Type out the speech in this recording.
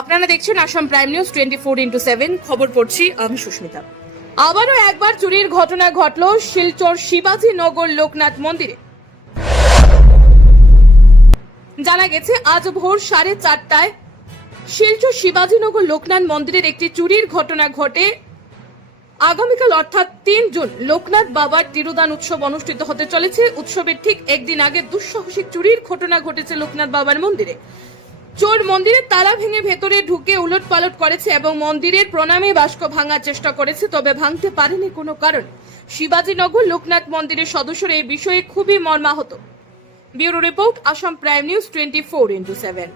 আপনারা দেখছেন Assam prime news 24/7 খবর পড়ছি আমি সুস্মিতা। আবারও একবার চুরির ঘটনা ঘটল শিলচর শিবাজী নগর লোকনাথ মন্দিরে। জানা গেছে আজ ভোর 4:30টায় শিলচর শিবাজী নগর লোকনাথ মন্দিরের একটি চুরির ঘটনা ঘটে। আগামীকাল অর্থাৎ 3 জুন লোকনাথ বাবার তিরোধান উৎসব অনুষ্ঠিত হতে চলেছে। উৎসবের ঠিক একদিন আগে দুঃসাহসিক চুরির ঘটনা ঘটেছে লোকনাথ বাবার মন্দিরে। চোর মন্দিরের তালা ভেঙে ভেতরে ঢুকে উলটপালট করেছে এবং মন্দিরের প্রণামী বাস্ক ভাঙার চেষ্টা করেছে, তবে ভাঙতে পারেনি কোনো কারণে। শিবাজীনগর লোকনাথ মন্দিরের সদস্যরা এই বিষয়ে খুবই মর্মাহত। Bureau report, Assam prime news 24/7।